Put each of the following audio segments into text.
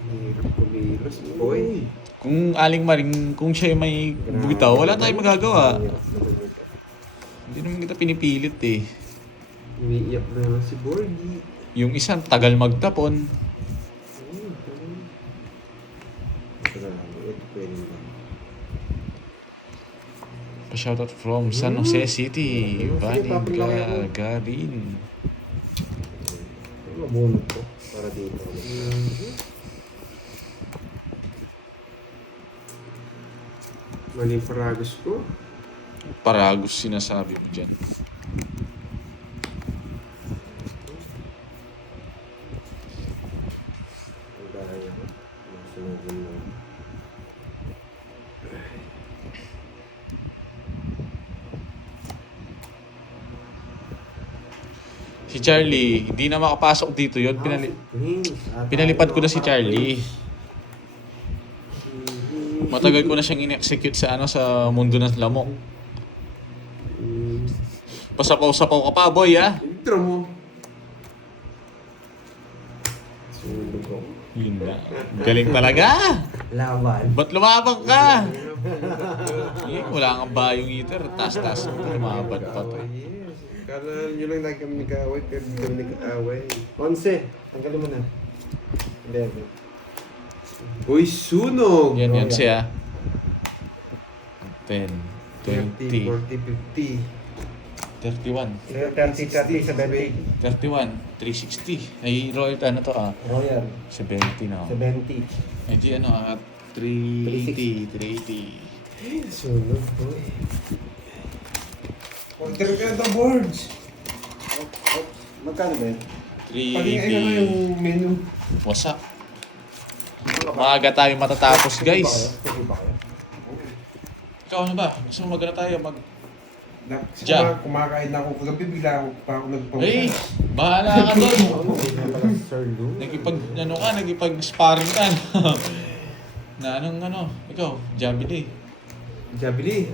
Hirap kumilos, boy. Kung Aling Maring, kung siya may bitaw, wala tayong magagawa. Hindi naman kita pinipilit eh. Umiiyak na lang si Borgie. Yung isang tagal magtapon. Grabe, ito pwede ba? Pa-shoutout from San Jose City, Sige, Vanin papalaki ako. Garin. Mabunod ko para dito. Maling paragos ko. Paragos sinasabi mo dyan. Ang dahil ako. Masunodin mo. Si Charlie, hindi na makapasok dito yun. Pinalipad ko na si Charlie. Matagal ko na siyang in-execute sa sa mundo ng lamok. Pasapaw-sapaw ka pa, boy, ah. Intro mo. Sunod ko. Yun na. Galing talaga. Laban. Ba't lumabang ka? Wala kang bayong eater. Tas-tas mo. Lumabang pa to. Yes. Kala nyo lang lagi kami nag-away, pero hindi kami nag-away. 11. Tanggalin mo na. Hindi. Boy, sunog! Yan siya. 10, 30, 20, 40, 50. 31, 30, 70. 31, 360. Ay, Royal, to Royal. 70 na. 70. Ay, di 380, 380. Sunog, boy. Order ka na boards! Magkano ba yun? Paging ano 380. yung menu? Wasak. Maaga tayo matatapos, guys. Hindi ba kayo? Ikaw ano ba? Gusto mo magana tayo? Kasi Jam. kumakain na ako kagabi, bigla ako pa ako nagpawala. Hey, bahala ka doon. Ano? Hindi na pala si Sir Lou. Nagipag-sparring ka. Na ikaw, Jabili. Jabili.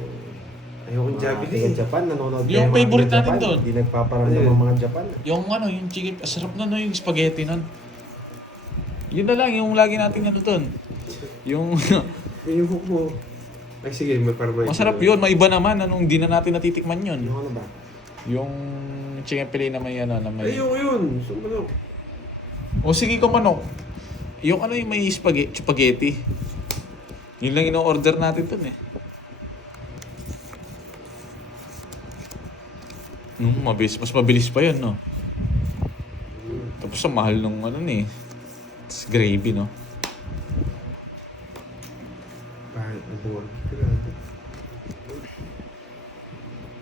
Ayokong Jabili. Sa Japan, nanonood Yung kayo mga favorite taga natin Japan. doon. Hindi nagpaparamdam Ano ang yun? mga Japan. Yung chicken, sarap na yung spaghetti nun. Yun na lang, yung lagi natin doon. Yung, Yung hook mo. Ay sige, may parang may... masarap yun, maiba naman, hindi na natin natitikman yun. Yung ano ba? Yung chicken fillet na may na may... Ayoko yun. Sumunod. O sige ko manok. Yung yung may spaghetti. Yun lang ino-order natin dun eh. Mas mabilis pa yun, no? Tapos ang mahal nung it's gravy, no? Bakit ang board? Grabe.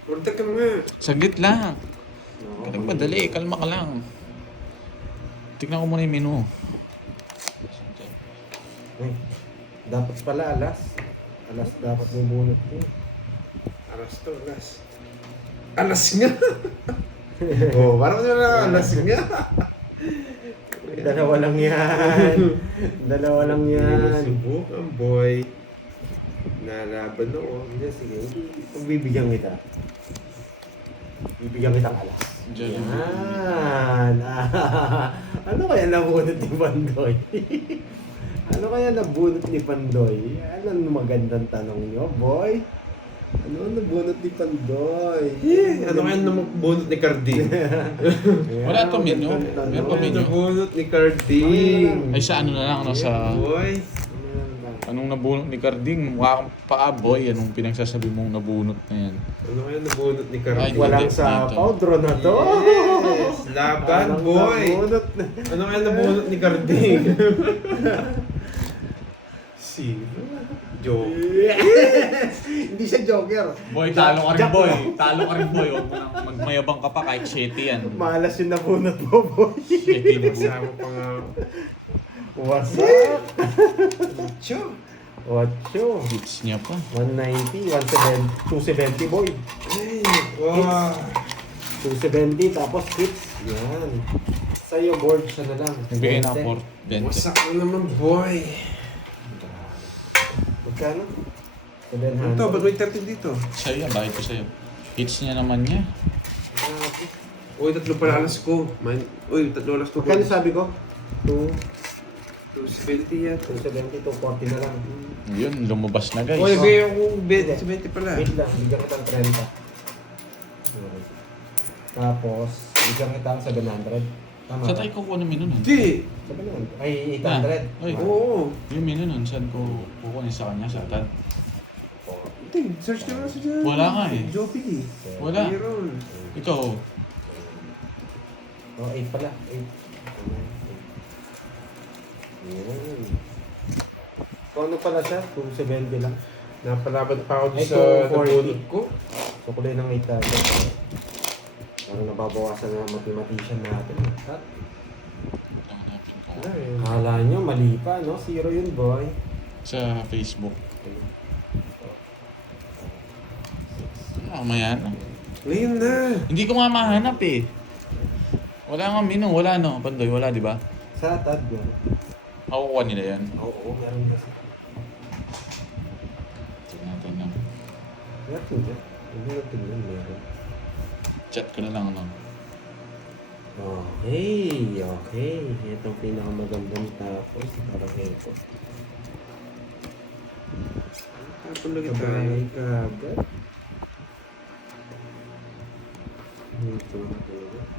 Order ka na nga. Saglit lang. Kaling madali, kalma ka lang. Tignan ko muna yung menu. Ay, dapat pala alas. Alas dapat bubunot ko. Alas to, alas. Alas nga! Oh, parang na alas nga. Dalawa lang yan. Dalawa lang yan. Subukan, boy. Nalaban ako. Hindi, sige. Pagbibigyan kita. Bibigyan kitang alas. Diyan. Yan. Ano kaya nabunot ni Pandoy? Ano kaya nabunot ni Pandoy? Ano ang magandang tanong niyo, boy? Ano ang nabunot ni Pandoy? Ano kaya namang bunot ni Carding? Wala to menu. Meron pa menu. Bunot ni Carding. Ay sa na lang, sa... Boy. Anong nabunot ni Carding? Mukha kang paa, boy. Anong pinagsasabi mong nabunot na yan? Ano kaya nabunot ni Ay, Carding? Walang Dito. sapaw, drone na to. Yes! Laban, Walang boy! nabunot na. Ano kaya nabunot ni Carding? Sino? Joke. Hindi siya joker. Boy, talo ka rin, boy. Talo ka rin, boy. Huwag mo nang magmayabang ka pa kahit shitty yan. Malas yung nabunot mo, boy. Shitty na boy. Kasama pa nga. What's up? Cho! Ocho. Hits niya pa. 190, 170, 270, boy. Ay, wow! 270, tapos hits. Yan. Sa'yo, board siya na lang. Nagbigay na ako 20. Wasak na naman, boy! Magkano? Ito, 700. ba't may 13 dito? Sa'yo yan, bakit ko sa'yo? Hits niya naman niya. Uy, tatlo pala alas ko. Uy, tatlo alas ko. Magkano sabi ko? 2. 270 yata. 270, 240 na lang. Yun, lumabas na guys. O, nagay yung 20 pala. Wait lang, bigyan kita ng 30. Okay. Tapos, bigyan kita ng 700. Tama Sa ba? tayo kukuha ng menu nun. Hindi. 700. Ay, 800. Ay. Oo. Yung menu nun, saan ko kukunin sa kanya sa atan? Hindi, search na lang sa dyan. Wala nga eh. Joby. Wala. Meron. Ikaw, Oh, 8 pala. 8. Ayan. So, ano pala siya? 270 lang. Napalaban pa ako Ay, sa 240. nabunod ko. So, kulay ng 800. Parang nababawasan na ang mathematician natin. Cut. hanapin ko. Wala eh. Akala nyo, mali pa, no? Zero yun, boy. Sa Facebook. Mamaya na. Ngayon na. Hindi ko nga mahanap eh. Wala nga menu, wala no. Pandoy, wala di ba? Sa tag yun. Makukuha nila yan. Oo, meron kasi. Tignan natin lang. Meron dyan. Hindi na tignan, meron. Chat ko na lang no. Okay, okay. Ito ang pinakamagandang tapos. Parang ito. Tapon lagi tayo. Sabay ka agad. Ito.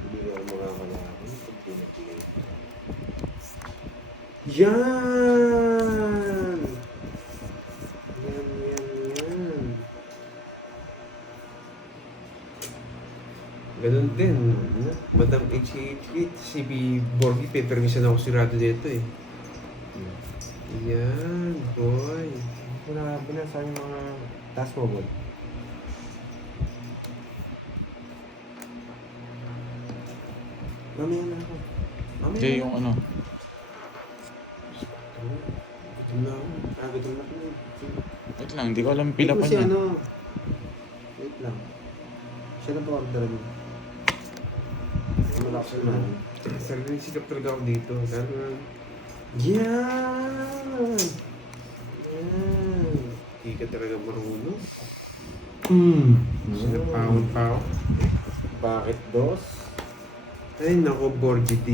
Hindi ako makakalakan. Yan! Yan. Ganun din. Madam HH8, si B. Borgi, pepermisan ako sirado dito eh. Yan, boy. Binasa yung mga task mo, boy. Mamaya na ako. Mamaya Hindi na. yung ano. Gutom na ako. Gutom na ako. Wait lang, hindi ko alam pila Wait mo pa si niya. ano. Wait lang. Siya na pa order mo. Malakas na. Sariling sikap talaga ako dito. Ganun. Yan! Yan! Hindi ka talaga marunong. Mm. Sinapahon pa ako. Bakit dos? Ay, nako, Borgi D.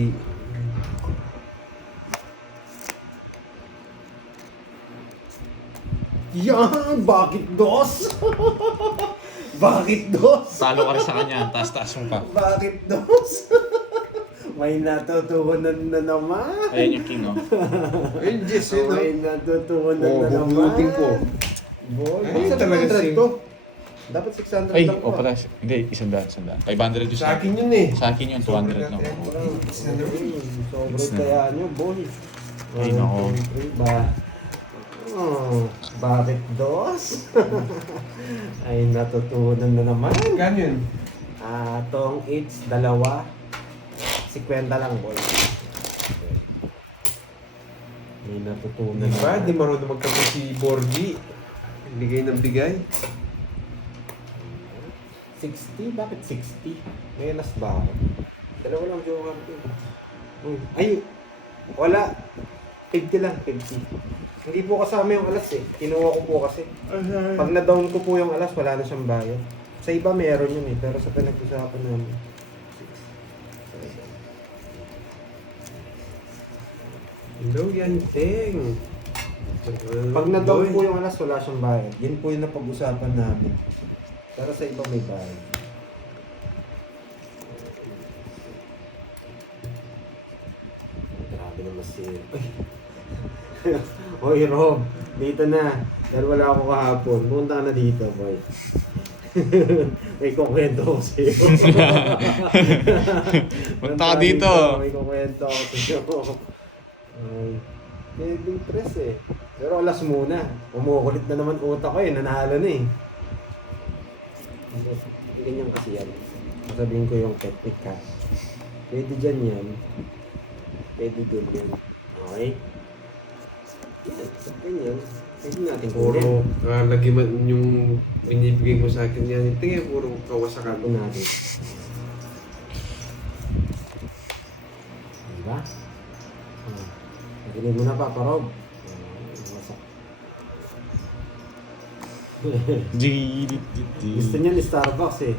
Yan! Bakit dos? Bakit dos? Talo ka rin sa kanya, taas-taas mo pa. Bakit dos? May natutunan na naman. Ayan yung king oh. Ayun, Jess, yun, no? May natutunan Oo, na naman. bubunutin ko. Boy, Ay, dapat talaga 700 sing- to. Dapat 600 Ay, lang o pala. Hindi, 100. 500 yung Sa akin yun eh. Sa akin yun, 200 lang. Sobrang kaya nyo, boy. Ay, nako. Bakit dos? Ay, natutunan na naman. Gano yun? Tong each, dalawa. 50 lang, boy. May natutunan Diba? na. Di marunong magkape si Borgi. Bigay ng bigay. 60? Bakit 60? May alas ba ako? Dalawa lang joker ko. Ay, wala. 50 lang, 50. Hindi po kasama yung alas eh. Kinuha ko po kasi. Pag na-down ko po yung alas, wala na siyang bayad. Sa iba meron yun eh, pero sa pinag-usapan namin. Hello, Yanteng. Pag na-down po yung alas, wala siyang bayad. Yan po yung napag-usapan namin. Pero sa iba may bayad. Grabe naman si... Oy, Rob, dito na. Dahil wala ako kahapon. Punta ka na dito, boy. May kukwento ko sa'yo. Punta ka dito. May kukwento ko sa'yo. Pwedeng press eh. Pero alas muna. Umukulit na naman utak ko eh. Nanalo na eh. Ganyan kasi yan. Sasabihin ko yung technique ka. Pwede dyan yan. Pwede dun yan. Okay? Yan. Ganyan. Pwede natin kunin. Puro lagi man yung binibigay mo sa akin yan. Tingin, puro kawasakan. Pwede natin. Diba? Naginig mo na pa, Rob. Wasak. Gusto niya ni Starbucks eh.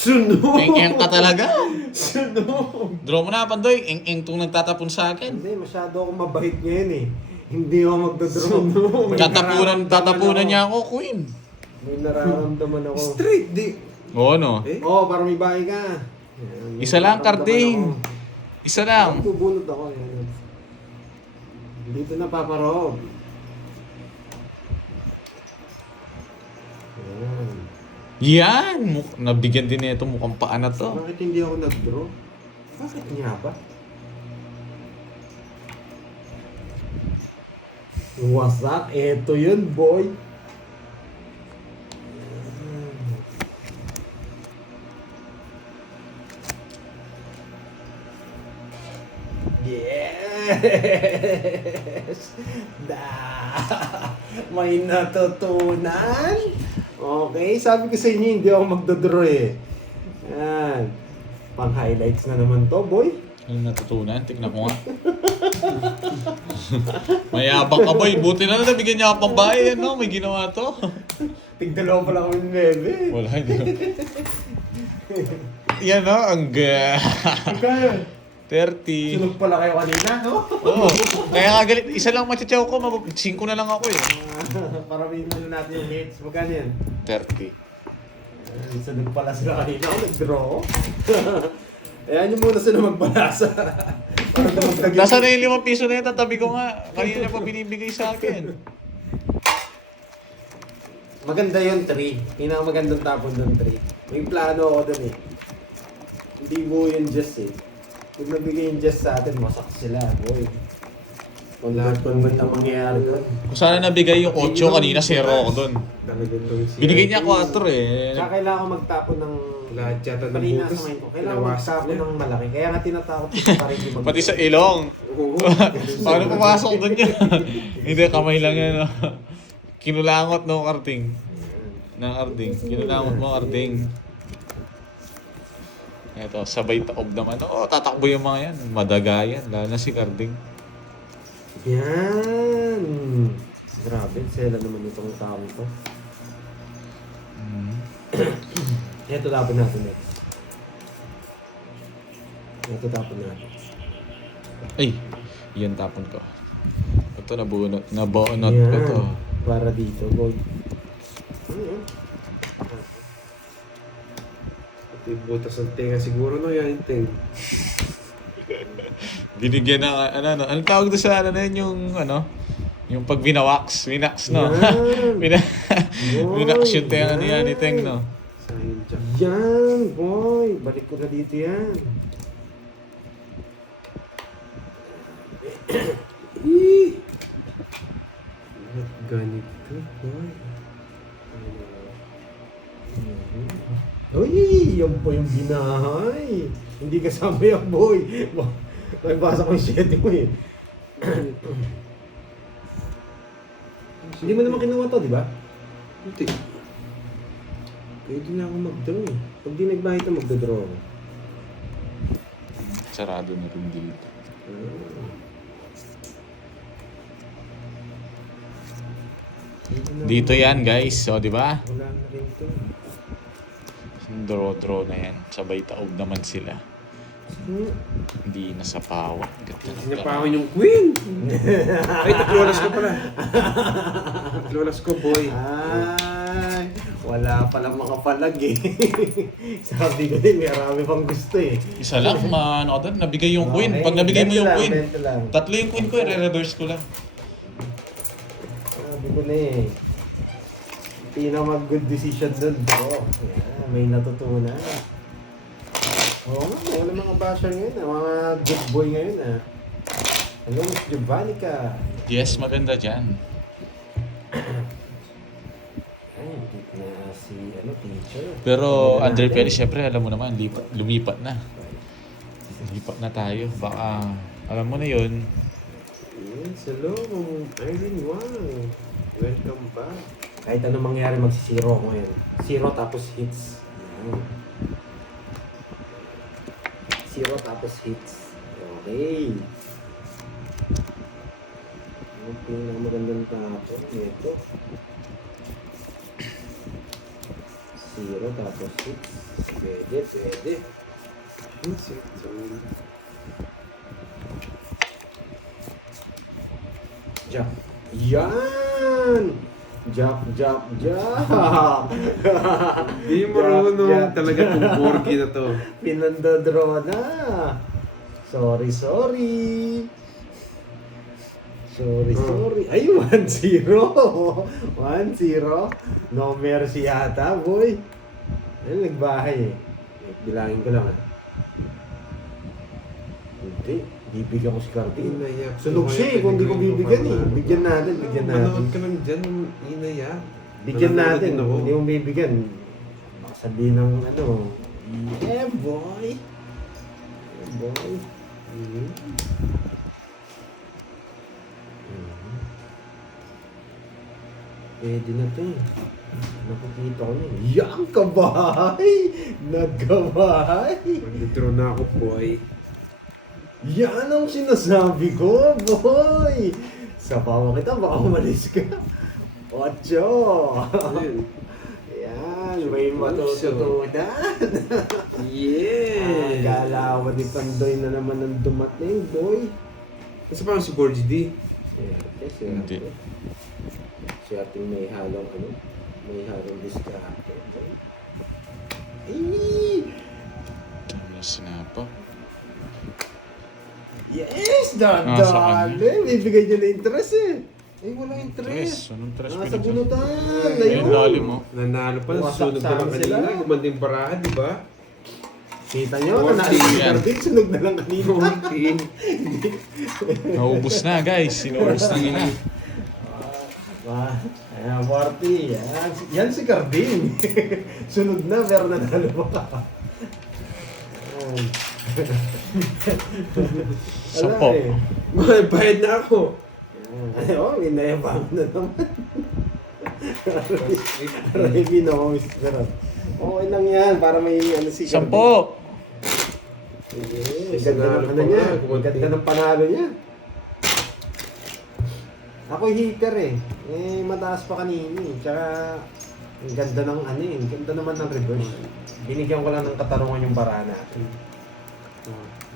Sunog! Eng-eng ka talaga. Sunog! Draw mo na, Pandoy. Eng-eng tong nagtatapon sa akin. Hindi, masyado akong mabait ngayon eh. Hindi ako magdodraw. Sunog! May Tatapunan ako. niya ako, Queen. May nararamdaman ako. Straight, di. Oo, no? Eh? Oo, para may bahay ka. Yan, may Isa lang, nararamdaman Carding. ako. Isa lang. Bubunot ako. Yan. Dito na paparog. Yan. Yan! Nabigyan din nito mukhang paa na to. Bakit hindi ako nag-draw? Bakit nga ba? Wasak, eto yun, boy. Yes! May natutunan? Okay, sabi ko sa inyo, hindi ako magdodraw eh. Yan. Pang-highlights na naman to, boy. Ano natutunan? Tignan ko nga. Mayabang ka, boy. Buti na lang nabigyan niya ako pang bahay. Ano? May ginawa to. Tigdalawa pa lang kami ng bebe. Wala, hindi. Yan, no? Ang Kaya, 30. sunog pala kayo kanina, no? Oo. Kaya nga galit. Isa lang machachaw ko. 5 na lang ako eh. Para may na natin yung hits. Magkano yan? 30. Sunog pala sila kanina. Ako nag-draw. Ayan nyo muna sila magbalasa. Para dumagdag yung... Nasaan na yung 5 piso na yun? Tatabi ko nga. Kanina niya pa binibigay sa akin. Maganda yung 3. Pinakamagandang tapon doon 3. May plano ako doon eh. Hindi mo yung just eh. Kung nabigay yung just sa atin, masak sila, boy. Kung lahat kung ba't ang mangyayari doon. Kung sana nabigay yung 8 kanina, 0 ako doon. Talagang itong si... Binigay niya 4 eh. Kaya kailangan ko magtapon ng... Lahat yata ng Palina butas. sa mind ko. Kailangan ko Pinawasak magtapon niya. ng malaki. Kaya nga tinatakot ko pa rin yung Pati sa ilong. Oo. Paano pumasok doon niya? Hindi, kamay lang yan. No? Kinulangot no, Karding. Ng Karding. Kinulangot mo, Karding. Eto, sabay taob naman. Oo, tatakbo yung mga yan. Madaga yan. Lalo na si Karding. Yan. Grabe, sela naman itong tao to. Ito tapon natin next. Ito tapon natin. Ay, yan tapon ko. Ito, nabunot. Nabunot ko Yan. to. Para dito, boy. Ito yung butas ng tenga siguro, no? Yan yung tenga. Binigyan ng, anong tawag doon sa, yung, yung pag winawax, no? Yan. Winax yung tenga ni Teng, no? Sayang dyan. Yan, boy. Balik ko na dito yan. Bakit ganito, boy? Uy, yan po yung binahay. Hindi kasama yan, boy. May basa ko yung 7 mo eh. Hindi mo naman kinuha to, di ba? Hindi. Pwede na ako mag-draw eh. Pag di nagbahay ito, magdodraw ako. Sarado na rin dito. Dito yan, guys. So, di ba? Wala na rin ito. Draw na yan. Sabay taob naman sila. Hindi na sa pawa. Hindi niya pa ako yung queen. Ay, taklolas ko pala. Taklolas ko, boy. Ay, wala palang makapalag eh. Sabi ko din, marami pang gusto eh. Isa lang, doon. Nabigay yung queen. Okay, Pag nabigay mo yung bento lang, queen, bento lang. 3 yung queen ko, i-reverse ko lang. Sabi ko na eh. Hindi na mag-good decision doon, bro. Yeah, may natutunan. Oo nga, wala mga basher ngayon, mga good boy ngayon ah. Hello, Miss Giovannica. Yes, maganda dyan. Ay, dito na si, teacher. Pero, Tingnan Andre natin. Perez, syempre, alam mo naman, lumipat na. Lipat na tayo. Baka, alam mo na yun. Yes, hello, Irene Wang. Welcome back. Kahit anong mangyari, magsisiro ko ngayon. 0 tapos hits. Yan. 0 tapos hits. Okay. Ang pinakamagandang tapos nito. 0 tapos hits. Pwede. Jump. Yan! Jump. Hindi marunong talaga itong Borgie na to. Pinandodraw na. Sorry. Ay, 1-0. 1-0. No mercy yata, boy. Ayun, nagbahay eh. Bilangin ko lang ah. Hindi. Bibigyan ko si Cardi. Inayak. Sunog siya eh, kung di ko bibigyan eh. Bigyan natin. Manood ka lang dyan, inayak. Bigyan Manonood natin. din ako. Hindi mo bibigyan. Baka sabihin ng ano. Yeah, boy. Mhm. Pwede na to eh. Nakikita ko na eh. Yang kabay! Nagkabay! Mag-draw na ako, boy. Yan ang sinasabi ko, boy! Sapawa kita, baka umalis ka. 8! Ayun. Yan, may matututunan. Yeah! Galawan ni Pandoy na naman ang dumating, boy. Kasi parang si Borgie D. Hindi. Siya ating may halong diskarte. Sinapa. Yes! Sa Dadali! Bibigay niya na interest eh. Eh, wala Tres. interest. Anong tres Nasa pinag- bunutan. Ayun, lalim mo. Nanalo pa, Wasak sunog na lang sama sila. kanina. Gumanding parahan, di ba? Kita nyo, Konti nanalo si yan. Cardin, sunog na lang kanina. Konti. Naubos na guys. Sinuors ng ina. Ayan, party. Yan si Cardin. Sunog na, pero nanalo pa. Sampo. Bayad na ako. Inayabang na naman. Aray, no, Mr. Okay lang yan, para may ano si Cardin. Sampo! Yes, ganda ng ano niya. Ganda ng panalo niya. Ako hitter eh. Mataas pa kanina eh. Tsaka, ang ganda ng ano eh. Ang ganda naman ng reverse. Binigyan ko lang ng katarungan yung bara natin.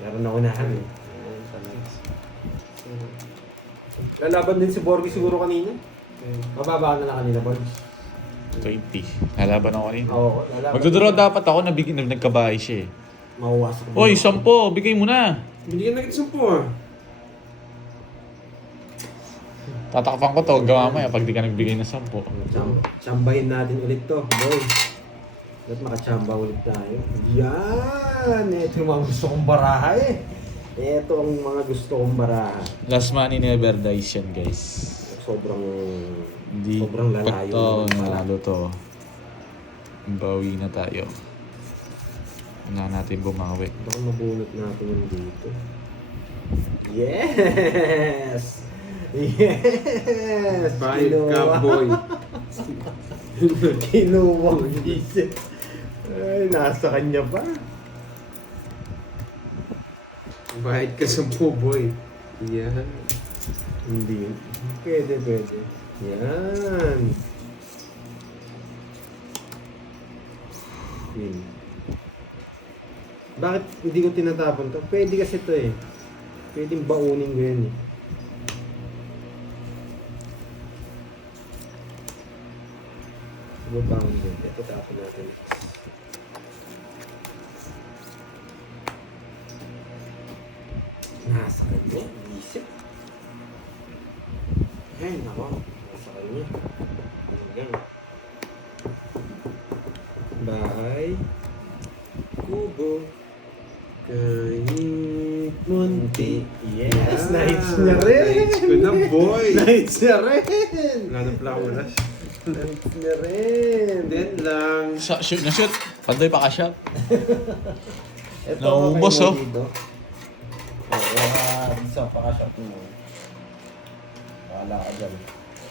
Meron na unahan eh. Lalaban din si Borgie siguro kanina. Mababa na lang kanina, Borgie. 20. Nalaban ako kanina. Oo, lalaban. Magdodraw dapat ako. Nagkabahay siya eh. Mauwasak. Oy, 10. Bigay mo na. Binigyan na kita 10 ah. Tatakpan ko to. Gawa mo yan pag di ka nagbigay ng 10. Tsambahin natin ulit to, boy. Dapat makachamba ulit tayo. Yan! Ito yung mga gusto kong baraha eh. Ito ang mga gusto kong baraha. Last money never dies yan guys. Sobrang Hindi. sobrang Pag lalayo. to, naman pala. nanalo to. Bawi na tayo. Wala natin bumawi. Baka mabunot natin yung dito. Yes! Yes! Bayad ka, boy. Kinuha ko isip. Ay, nasa kanya pa. Bayad ka 10, boy. Yan. Hindi. Pwede. Yan. Yun. Bakit hindi ko tinatapon to? Pwede kasi to eh. Pwedeng baunin ko yan eh. Babaon din. Ito tapon natin. Nasa kanya. Isip. Ay, nako. Nasa kanya. Hanggang. Bahay. Kubo. Kahit munti. Yes! Nights niya rin! Nights ko na, boy. Nights niya rin! Wala na pala ako oras. Nights niya rin! Then lang. Shoot na shoot. Pandoy pa ka shot. Ito, Naubos, kayo oh. dito. Isa pa ka shot mo. Bahala ka dyan.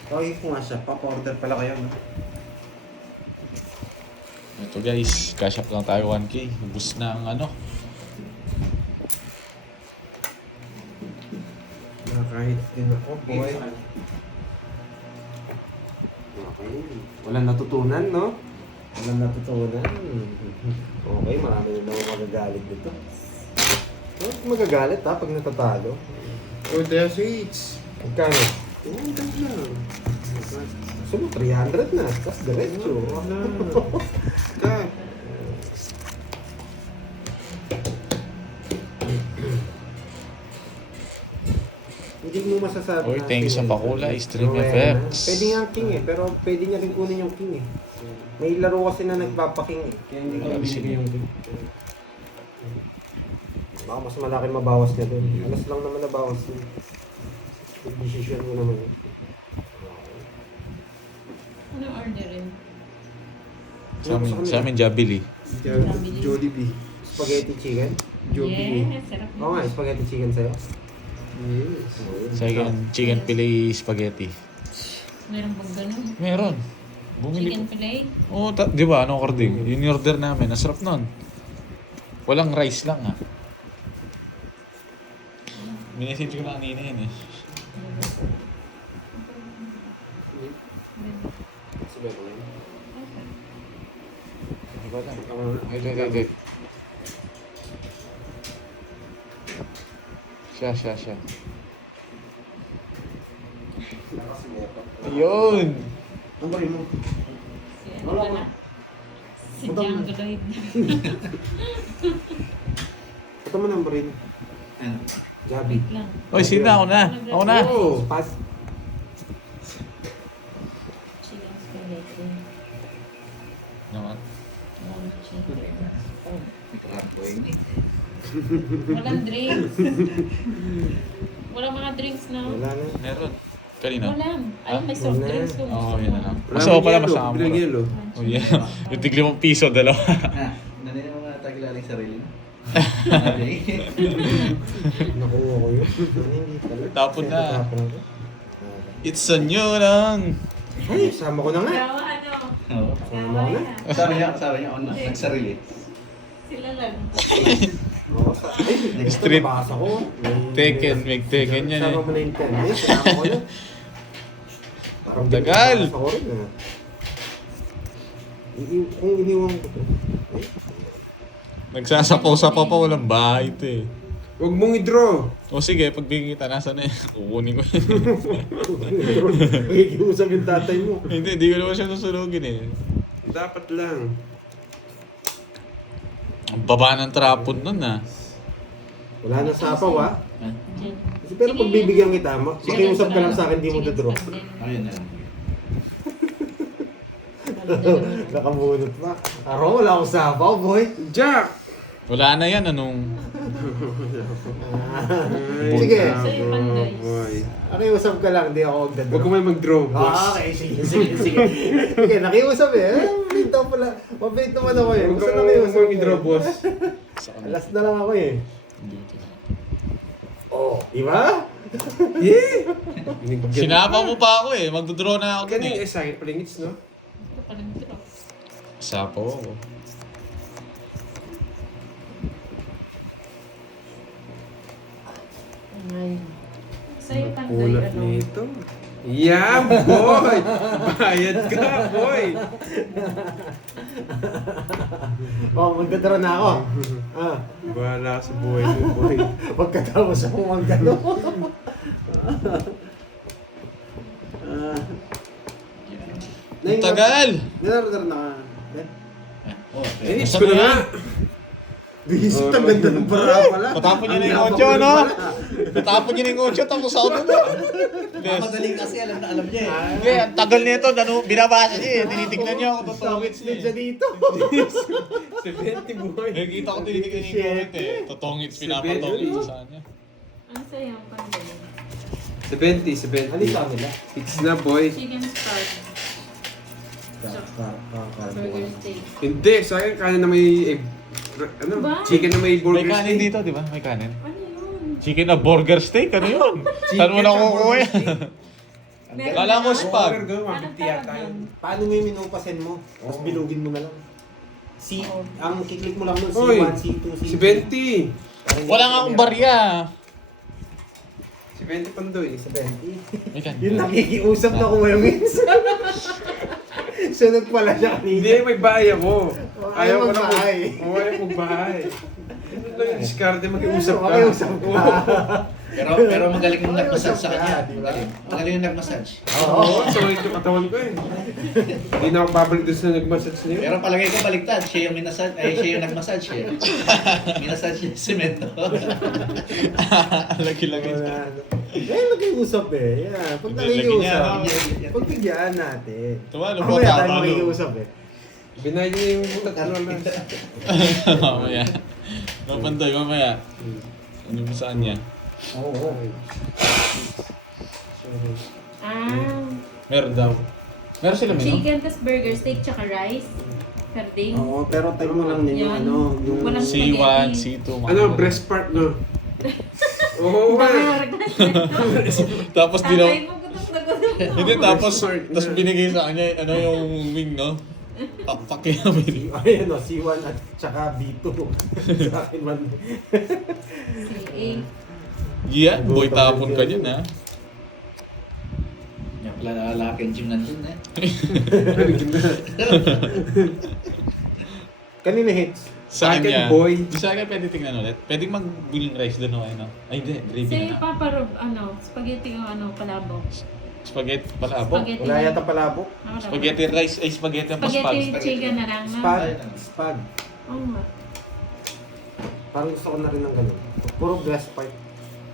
Tawagin ko nga siya. Papa-order pala kayo. No? Ito guys, cash up lang tayo 1K. Ubus na ang ano. Kahit din ako, boy. Okay. Walang natutunan, no? Alam na tutunan. Okay, marami na naman magagalit dito. Bakit magagalit ha pag natatalo? Oh, the sweets. Magkano? Oh, ganda lang. Gusto mo 300 na, tapos diretso. Wala. Cut. Hindi mo masasabi Uy, na thank you king sa eh. pakula, Stream Rowena. FX. Pwede nga king eh, pero pwede niya rin kunin yung king eh. May laro kasi na nagpapaking eh. Kaya hindi ko Wala, binibigay yung king. Baka mas malaki mabawas niya doon. Alas lang naman nabawas niya. Yung decision mo naman yun. Ano orderin? Sa amin, Jabili. Jollibee. Spaghetti chicken? Jollibee. Yes, sarap Oo nga, spaghetti chicken sa'yo. Yes. Sa akin, chicken fillet spaghetti. Meron bang ganun? Meron. Bumili Chicken ko. fillet? Oo, di ba? Anong ordering? Yun yung order namin. Ang sarap nun. Walang rice lang ah. Minesage ko na kanina yun eh. Sabi ko ngayon. Hindi ko alam. Wait. Siya. Ayun! Ang bari mo? Si ano ba na? Si Django Lloyd. Ito mo ng bari. Jabi. Wait lang. Oy, sino na? Ako na. Ako na. Oh, pass. Chicken spaghetti. Naman. Long chicken. Walang drinks. Walang mga drinks na. Wala na. Meron. Kanina? Walang. Ay, may soft Wala. drinks kung Oo, gusto yun mo. na lang. Wala Mas ako pala, yelo. mas ako. Bilang yelo. Oh, yeah. Yung tiglimang piso, dalawa. Nanay mo nga tagilaling sarili mo. Nakuha ko yun. Hindi pala. Tapon na. Tapon na. It's a new lang. Ay, sama ko na nga. Gawa ano? Oo. Sama ko na. Sabi niya, nagsarili. Sila lang. Oo, ay, Street. nabasa ko. Tekken, may Tekken yan eh. Sama mo na yung 10 years, sama ko na. Parang Tagal. binabasa ko rin ah. Kung iniwan ko to. Ay, Nagsasapaw-sapaw pa, walang bahay ito eh. Huwag mong i-draw. O sige, pag bigyan kita, nasa na eh. Kukunin ko. Nakikiusap yung tatay mo. Hindi ko naman siya susunugin eh. Dapat lang. Ang baba ng trapon nun ah. Wala na sapaw ah. Chicken. Kasi pero pag bibigyan kita, makiusap ka lang sa akin, di mo dodraw. Ayun na lang. Nakabunot pa. Araw, wala akong sapaw, boy. Jack! Wala na yan, anong... Sige. Sa'yo, Pandoy. Boy. Nakiusap ka lang, di ako magdadraw. Huwag ko may mag-draw, boss. Okay, sige. Sige, nakiusap eh. Mabait ako pala. Mabait naman ako eh. Huwag Gusto ko nakiusap may i-draw, boss. Alas na lang ako eh. Oh, iba? Yeah! Sinapa mo pa ako eh. Magdodraw na ako dun Galing eh. sa akin, palingits, no? Ito pa lang ito. Sapaw ako. Sa'yo, Pandoy, Kulot ano? nito. Yeah, boy! Bayad ka, boy! Oh, magdadraw na ako. Ah, Bahala ka sa buhay mo, boy. pagkatapos ako magano. Ang tagal! Nilarodar na ka. Eh, hits ko na nga! Visit, ang ganda ng para pala. Patapon niya na yung 8, no? Patapon niya na yung 8, tapos ako na. Yes. Madaling kasi alam niya eh. Hindi, ang tagal nito. Binabasa niya eh. Tinitignan niya ako. Totongits Sakit niya siya dito. 70, boy. Nakikita ko tinitignan niya yung comment eh. Totongits, pinapatongits sa kanya. Ano sa'yo, Pandoy? 70. Ano yung kanila? Hits na, boy. Chicken spag. Burger steak. Hindi, sa akin, kanin na may egg. Ano? Ba? Chicken na may May burger kanin steak. dito, di ba? May kanin. Ano yun? Chicken na burger steak? Ano yun? Saan mo na kukuha yan? Meron Kala ko na? spag. Burger, gawin, Anong 150 tawag yata yun? yun. Paano mo yung minupasin mo? Tapos bilugin mo na lang. Ang kiklik mo lang nun, Oy, C1, C2, C3. Si 20. Wala nga akong barya. Si 20 Pandoy. Si 20. May kanin. Yung nakikiusap na kuha yung hits. Sunod pala siya kanina. Hindi, may bahay ako. Ayaw ko na magbahay. ayaw magbahay. Ano lang yung diskarte, mag-iusap ka. Makiusap ka. Pero magaling yung nag-massage sa Ayos kanya. ka, di ba? Magaling yung nag-massage. Oo, solid yung katawan ko eh. Hindi na ako babalik doon sa nag-massage niyo. Pero palagay ko baliktad. Siya yung minasage, ay siya yung nag-massage eh. Minasage yung semento. Lagi-lagi. Nag-iusap eh. Yeah. Pag Hindi, lagi niya, nag-iusap, no? pagbigyan natin. Tuwa, Mamaya tayo tama, no? mag-iusap eh. Binay niya yung butat ko lang. Mamaya. Mapantoy, mamaya. Ano mo saan niya? Oo. Meron daw. Meron sila menu? Chicken, tas burger, steak, tsaka rice. Per day. Oo, pero tayo mo lang din yung Yan. ano, yung... Walang C1, spaghetti. C2. Ano, breast part no? Oo, Bahar. Tapos dinaw... Tatay mo, gutom na gutom. Hindi, tapos binigay sa kanya, ano yung wing, no? Pakpak namin. Ayun o, C1 at saka B2. Sa akin man. CA. Yeah, boy tapon ka dyan, ha? Yung pala lalaki yung gym nandun eh. Kanina hits. Sa Sa akin, kanya, boy. Di sa akin pwede tingnan ulit. Pwede mag-willing rice doon o ano? Ay, hindi. Gravy Si na na. Papa Rob, spaghetti yung palabok. Spaghetti palabok. Spaghetti. Wala yata palabok. Wala. Spaghetti rice. Ay, spaghetti ang Spaghetti paspag. chicken na lang. Spag. Ay, Spag. Oo nga. Parang gusto ko na rin ng ganun. Puro breast part.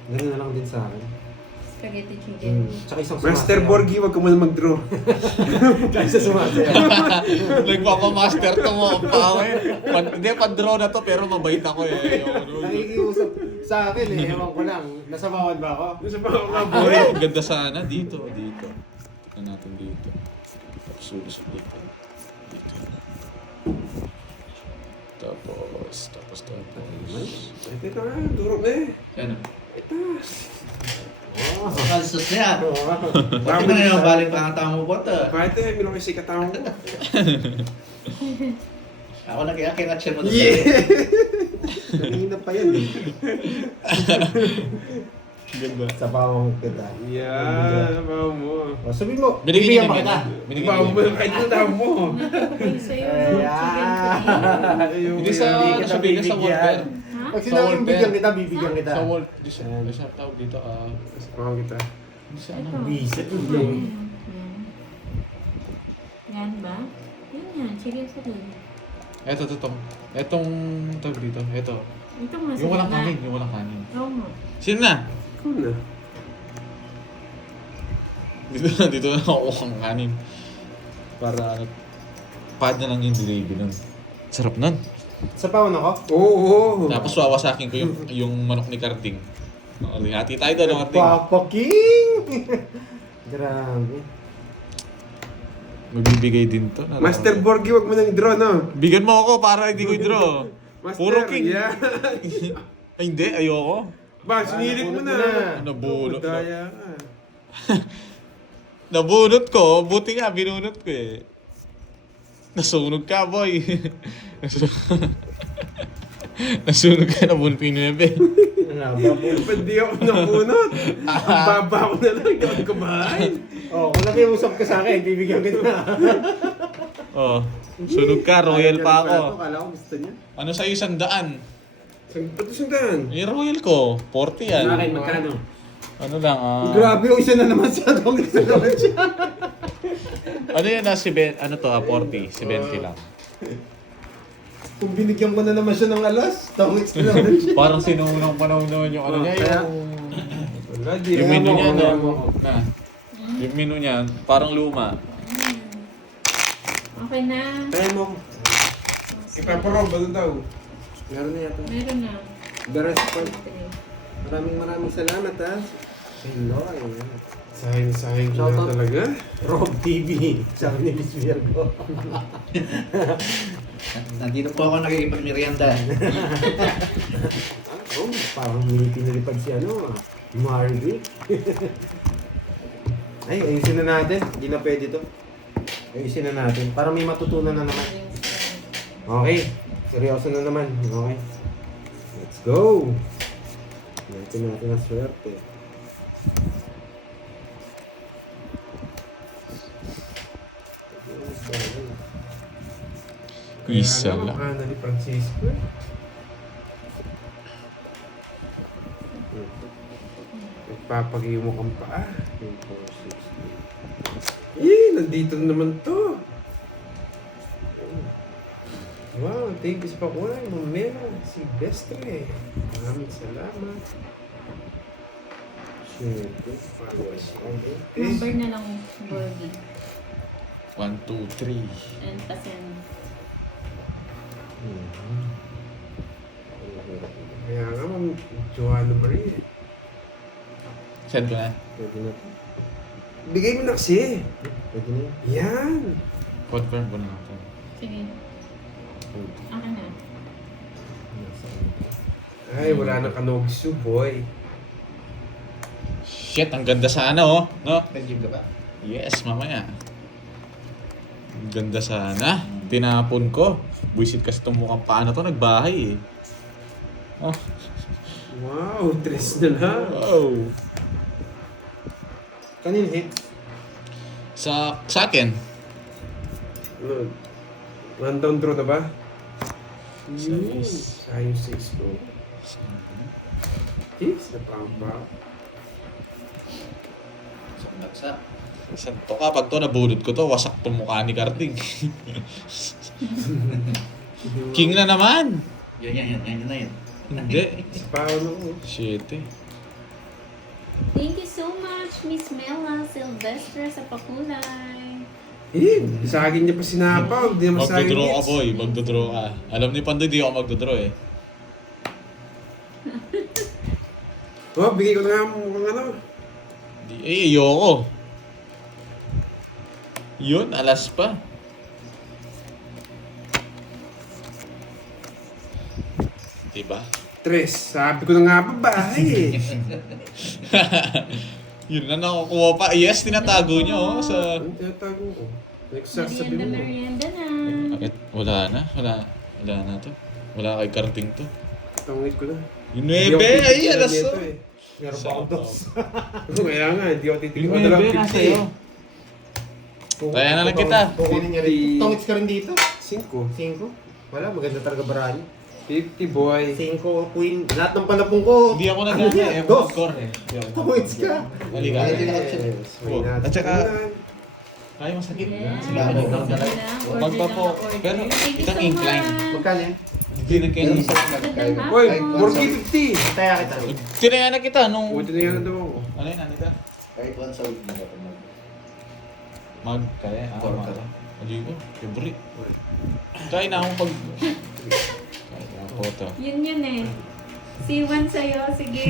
Ganun na lang din sa akin. Spaghetti chicken. Tsaka isang Master Borgie, wag ka muna mag-draw. Kaysa sumasayaw. Nagpapamaster to mo. Hindi, pan-draw na to, pero mabait ako eh. Nakikiusap sa akin eh. Ewan ko lang. Nasa bawal ba ako? Gusto pa ako nga, Boy, boy. ang ganda sana. Dito. Tignan natin dito. Tapos ulos dito. Dito. Tapos. Ito nga, durog na eh. ano? Oh. Kalsos niya. Oo. Bakit mo na yung balik pa ang tamo po to? Kahit eh, minong kasi katawang ko. Ako nag-iakingat siya mo doon. Yeah! Kanina pa yan eh. Ganda. Sa pawang kita. Yeah, bawa mo. O, sabi mo, Binigyan bibigyan niya pa kita. Binigyan Bawa mo niya. yung kahit yung tao mo. Ay, sa'yo. Chicken Ayan. Hindi sa, Hindi kita sa bigas sa bibigyan. Walter. Ha? Pag Sa sinabing Walter. bigyan kita, bibigyan kita. Sa Walt. Di siya tawag dito. Bawa kita. Hindi siya Ito. ano. Visit mo. Yan. Yan ba? Yan. Chicken sa rin. Eto. Etong tawag dito. Eto. Ito nga sa Yung walang gitna. kanin. Yung walang kanin. Oo nga. Sino na? Cool na. Dito na ako ang kanin. Para ano. Pad na lang yung gravy nun. Sarap nun. Sa pawon ako? Oo. Tapos wawasakin ko yung manok ni Carding. Hati tayo doon, Carding. Papa King! Grabe. Magbibigay din to. Master Borgie, wag mo nang draw, no? Bigyan mo ako para hindi ko i-draw. Master, Puro king. Yeah. Ay, hindi. Ayoko. Ba, sinilit mo na. Nabunot. Daya ka. Nabunot ko. Buti nga, binunot ko eh. Nasunog ka, boy. Nasunog ka, nabunot ko yung 9. Ba't di ako napunot? Ang baba ko na lang, hindi ako kumain. Oh, kung nakiusap ka sa akin, bibigyan kita. Oh, sunog ka, royal pa ako. Kala ko gusto niya. Ano sa'yo 100? Ba't sundaan? Eh, royal ko. 40 yan. magkano? Ano lang, Grabe, isa na naman siya. Isa na naman siya. ano yan na, 40, 70 lang. Kung binigyan ko na naman siya ng alas, tawits na naman siya. Parang sinunang panahon naman yung ano niya, Kaya- Wala, di yung menu niya na, Kaya mo. yung menu niya, parang luma. Okay na. Kaya mo. Ipaparob, ano daw? Meron na yata. Meron na. The rest pa. Okay. Maraming salamat ha. Hello. Sayang Shout na out. talaga. Rob TV. Sabi ni Miss Virgo. Nandito po ako nakikipag-merienda. Oh, parang may pinalipad si Marvick. Ay, ayusin na natin. Hindi na pwede to. Ayusin na natin. Para may matutunan na naman. Okay. Seryoso na naman. Okay. Let's go. Natin ang swerte. Yes, Isa Kaya lang. naman, Ana ni Francisco. Nagpapagiyo mo kang paa. 3, 4, 6, 8. Nandito na naman to. Wow, thank you sa pakulay. Mamela, si Bestre. Maraming salamat. 7. Followers. Number na lang, Borgie. 1, 2, 3. And pasen. Kaya nga, Ma'am Joanna Marie. Send ko na. Pwede na. Bigay mo na kasi. Pwede na. Yan. Confirm ko na ito. Sige. Akin na. Ay, wala nang kanogsu, boy. Shit, ang ganda sana oh. No? Nag-gym ka ba? Yes, mamaya. Ang ganda sana. Tinapon ko. Buisit kasi itong mukhang paano to, nagbahay eh. Oh. Wow, tres na lang. Wow. Kanina hit. Sa akin. Ano? Rundown draw na ba? Size. Sayang 6 ko. Yes, napamba. Baksa. Saan to ka? Pag to nabulot ko to, wasak tong mukha ni Karting. King na naman! Yan na yun. Hindi. Paano ko? Shit eh. Thank you so much, Miss Mela Silvestre sa pakulay. Isagin niya pa sinapaw. Hindi naman sayang Magdodraw ka hits. boy, magdodraw ka. Alam ni Pandoy, di ako magdodraw eh. Oh, bigay ko na nga mukhang ano. Ayoko. Yun, alas pa. Diba? Tres. Sabi ko na nga ba, bahay eh. Yun na nakukuha pa. Yes, tinatago niyo oh, sa... Ang tinatago ko. Nagsasabi mo. Merienda na. Bakit? Wala na. Wala na to. Wala kay Karting to. Tangit ko na. Yung Hindi ako 9, ay titigil alas nito to. eh. Meron pa ako dos. Kaya nga, hindi ako titigil. Yung Ano lang, 9, nasa iyo. Kaya na lang kita. Kukunin niya rin. Tongits ka rin dito. 5. 5. Wala, maganda talaga baraan. 50 boy. 5, queen. Lahat ng panapong ko. Hindi ako Ano nagana yan? eh. Dos. Core eh. Tongits ka. Halika. Yes. May Oh, at saka- natutunan. Ay, masakit. Yeah. Sige, Order Magpa po. na order. Pero, Thank you itang so incline. much. Magkano yan? Hindi na kayo. Magandang hapon. Boy, 40-50. Kaya kita. Tinaya na kita nung... Buti na yan daw ako. Ano yun, Anita? Kahit once a week hindi ka mag... Mag, kaya. Core Mag. ka. Hindi ko. Favorite. Kaya na akong pag... Kaya ako to. Yun eh. C1 sa'yo. Sige.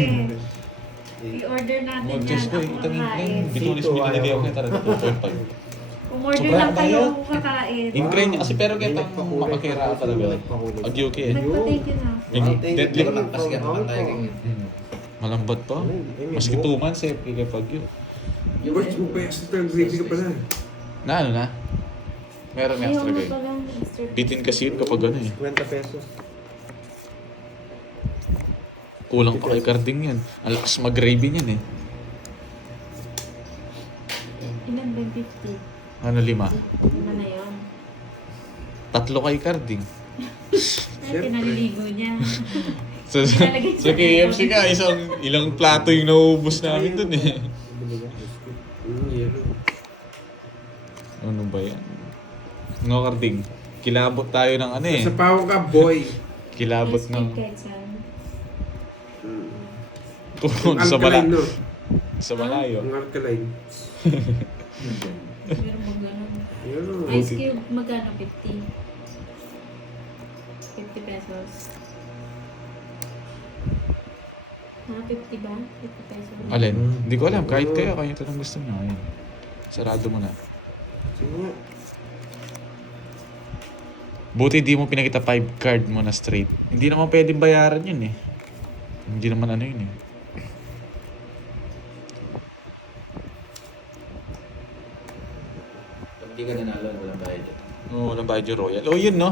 I-order natin yan. Mag-test ko eh. Ako Itang incline. kakain. Bitunis Sito, binili ayaw. ako kaya talaga 2.5. Umorder Sobra lang ba kayo. yan? Ako kakain. Incline niya kasi pero kitang makakira ka talaga. Agyuki eh. Nagpa-thank you na. Yung deadlift. Ito lang kasi ganun tayo ganyan. Malambat pa. Maski 2 months eh. Kikipag yun. Boy, mo pa extra gravy ka pala. Na ano na? Meron nga Ayaw extra mo guy. palang extra. Bitin kasi yun kapag ano eh. 50 pesos. Kulang pa kay Carding yan. Ang lakas mag-gravy niyan eh. Ilan ba yung 50? Ano 5? Ano na yun? 3 kay Carding. Ay, pinaliligo niya. Sa, sa KFC ka, ilang plato yung naubos namin dun eh. Yellow. Ano ba yan? No, Carding. Kilabot tayo ng ano eh. Sa pawang ka, boy. Kilabot Ice ng cream kahit saan. tuhod sa bala. Alkaline, no? Sa malayo. Ang alkaline. Meron bang ganun? Yun. Ice cube, magkano? 50? 50 pesos. Ah, 50 ba? 50 pesos. Alin? Hindi ko alam. Kahit kayo, kaya ito lang gusto nyo. Ayun. Sarado mo na. Sige nga. Buti di mo pinakita 5 card mo na straight. Hindi naman pwedeng bayaran yun eh. Hindi naman ano yun eh. Pag hindi ka nanalo, walang bayad yun. Oo, walang bayad yung royal. Oh, yun no?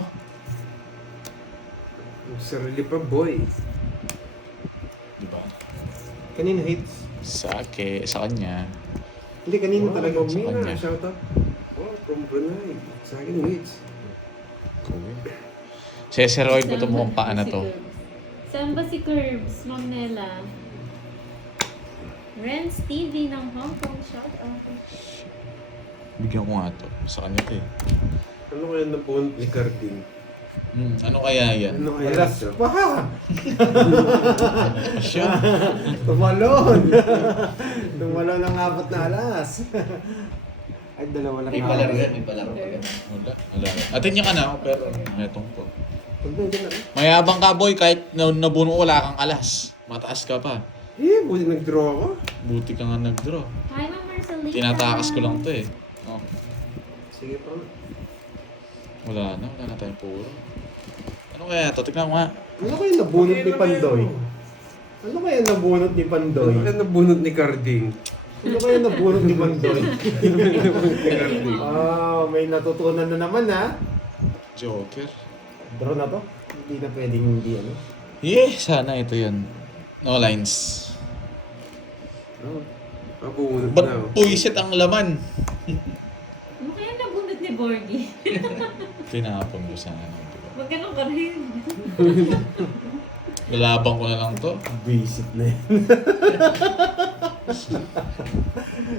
Ang sarili pa, boy. Diba? Kanina hits. Sa kanya. Hindi, kanina Oh, talaga. sa Mina, kanya. shout out. Oh, from Brunei. Sa akin, wait. Seseroid ko ito mukhang paa na to. Saan ba si Curbs, Ma'am Nela? Renz TV ng Hong Kong, shout out. Bigyan ko nga to. Sa kanya to eh. Ano kaya nabunot ni Carding? Ano kaya yan? Ano kaya Alas ito? pa! Siya. Tumalon! Tumalon ng 4 na alas. Ay, dalawa lang. May palaro yan, may palaro pa yan. Wala. Atin niya ka na, pero etong to. Pagdating na. Mayabang ka boy, kahit nabuno wala kang alas. Mataas ka pa. Buti nag-draw ako. Buti ka nga nag-draw. Hi, Ma'am Marcelita. Tinatakas ko lang to eh. Oh, Sige pa. wala na tayong puro. Ano kaya to? Tignan ko nga. Ano kaya nabunot ni Pandoy? Ano kaya nabunot ni Pandoy? Ano kaya nabunot ni Carding? Ano kaya nabunot ni Pandoy? Ni Carding. May natutunan na naman ha. Joker. Draw na to? Hindi na pwedeng hindi ano. Sana ito yun. No lines. Nabunot Ba't na. puwisit ang laman? Ano kaya nabunot ni Borgie? Tinapon ko sana. Wag ganun ka rin. Lalabang ko na lang to. Visit na yan.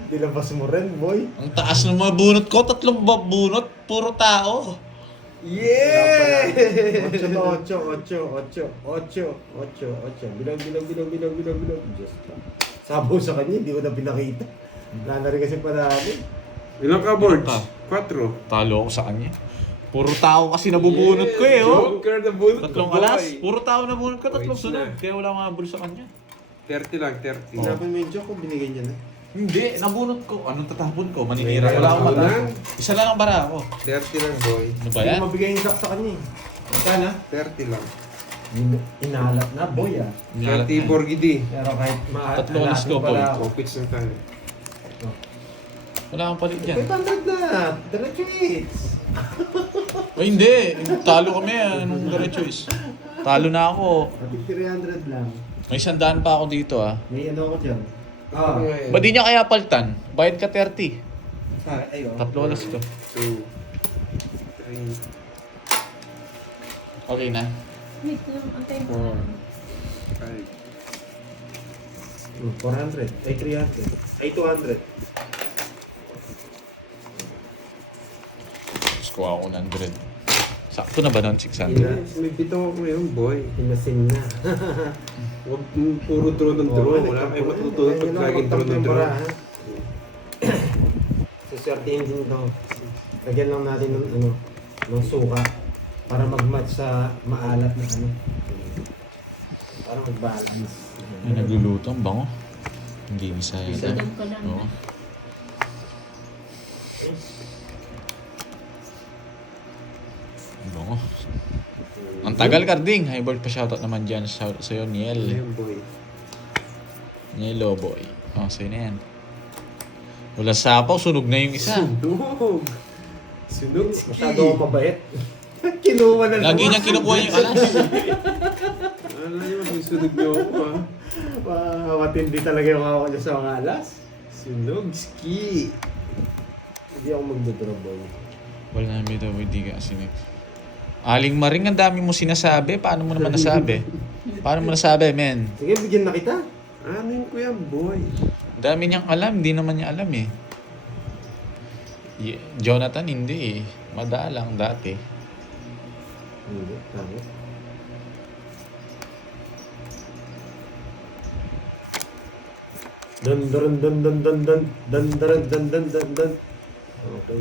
Dilabas mo rin, boy. Ang taas ng mga bunot ko. 3 bunot. Puro tao. Yeah! 8. Bilang. Diyos pa. Sabaw sa kanya, hindi ko na pinakita. Wala na rin kasi parami. Ilang ka boards? Ilang 4. Talo ako sa kanya. Puro tao kasi nabubunot ko eh, oh. Joker nabunot. 3 alas. Puro tao nabunot ko, 3 Wait sunod. na. Kaya wala akong habol sa kanya. 30 lang, 30. Tinapin mo yung joke kung binigay niya na. Hindi, nabunot ko. Anong tatapon ko? Maninira. Wala akong Ano mata. lang? Isa lang ang bara ako. 30 lang, boy. Ano ba Hindi yan? mo mabigay yung joke sa kanya eh. Magkana? 30 lang. Inalat na, boy ah. 30 Borgidi. Pero kahit 3 alas ko, boy. Opits na tayo. Wala akong palit dyan. 500 na! Diretso hits! Ay, hindi. Talo kami. Anong diretso is? Talo na ako. 300 lang. May 100 pa ako dito ah. May ano ako dyan. Ba't di niya kaya paltan? Bayad ka 30. Ayo. 3 alas ko. 2, 3, Okay na. Wait lang, antay mo. 5. 400. Ay, 300. Ay, 200. Tapos kuha ako 100. Sakto na ba nun? 600? May bitaw ako ngayon, boy. Pinasin na. Huwag puro draw ng draw. Wala kayo matutunan pag laging draw ng draw. Siswertihin din ito. Lagyan lang natin ng ano, ng suka para mag-match sa maalat na ano. Para mag-balance. Ay, nagluluto. Ang bango. Hindi isa yata. Doon ko lang. Oo. Ang bango. Ang tagal, Carding. Highball pa shoutout naman dyan. Shoutout sa'yo, Niel. Ayun, boy. Nielo, boy. Oh, sa'yo na yan. Wala sapaw. Sunog na yung isa. Sunog. Sunog. Masyado ako mabait. Kinuha na Lagi niyang kinukuha yung alas. Ano yun, may sunog niyo ako ha. Matindi talaga yung ako niya sa mga alas. Sunog, ski. Hindi ako magdodraw, boy. Wala namin daw, hindi ka kasi Aling Maring, ang dami mo sinasabi. Paano mo naman nasabi? Paano mo nasabi, men? Sige, bigyan na kita. Ano yun ko yan, boy? Ang dami niyang alam. Hindi naman niya alam eh. Jonathan, hindi eh. Madalang dati. Hindi, tama. Dun. Okay.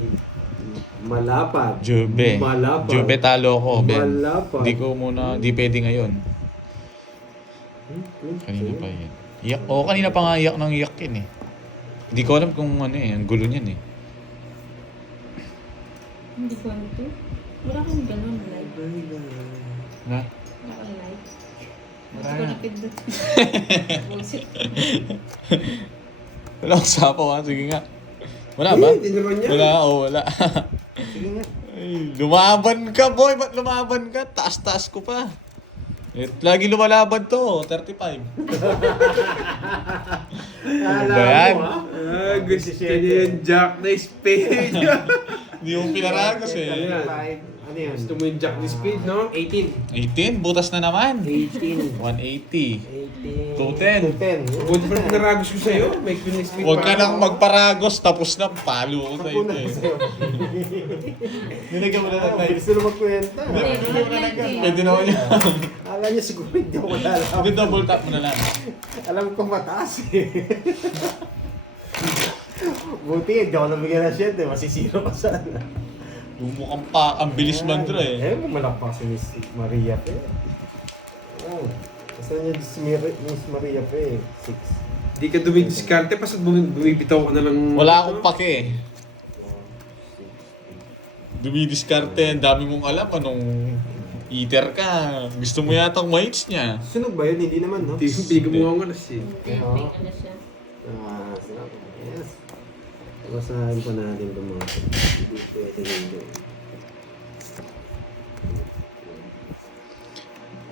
Malapad. Jube. Malapad. Jube, talo ko, Ben. Malapad. Hindi ko muna, di pwede ngayon. Kanina pa yan. Iyak. Oo, kanina pa nga iyak ng iyak yun eh. Hindi ko alam kung ano eh, ang gulo niyan eh. Hindi ko ano to. Wala kang ganun, live. Na? Wala kang live. Hindi Wala. ko napindot. Bullshit. Wala akong sapaw ha, sige nga. Wala ba? Hindi naman yan. Wala, wala. Sige nga. Ay, lumaban ka boy, ba't lumaban ka? Taas-taas ko pa. Lagi lumalaban to, 35. Alam ba yan? mo, ha? Gusto niya yung Jack na spade. Hindi mo pinaragos eh. Ano Ano yun? Gusto mo yung Jack the Speed, no? 18. 18, butas na naman. 18. 180. 210. 210. Buti pa rin naragos ko sa'yo. May Queen Speed Huwag ka pa nang ako. magparagos, tapos na, palo ko sa Ako ito na eh. sa'yo. Nilagyan mo na ng Bilis na naman kwenta. Pwede naman yun. Akala niya siguro hindi ako alam. Hindi, double tap mo na lang. Alam ko mataas eh. Buti, hindi ako nabigyan ng shit eh. Masisiro ka sana. Mukhang pa, ang bilis man dra eh. Eh, malakpak si Miss Maria pa eh. Oh. Kasi niya Miss Maria pa eh. 6. Di ka dumidiskarte, basta bumibitaw ka na lang. Wala akong pake eh. Dumidiskarte, ang dami mong alam, anong eater ka. Gusto mo yata ang mates niya. Sunog ba yun? Hindi naman, no? Hindi gumawa ko na siya. Fake na siya. Sinap. Yes. Basahin pa natin itong mga hindi pwede hindi.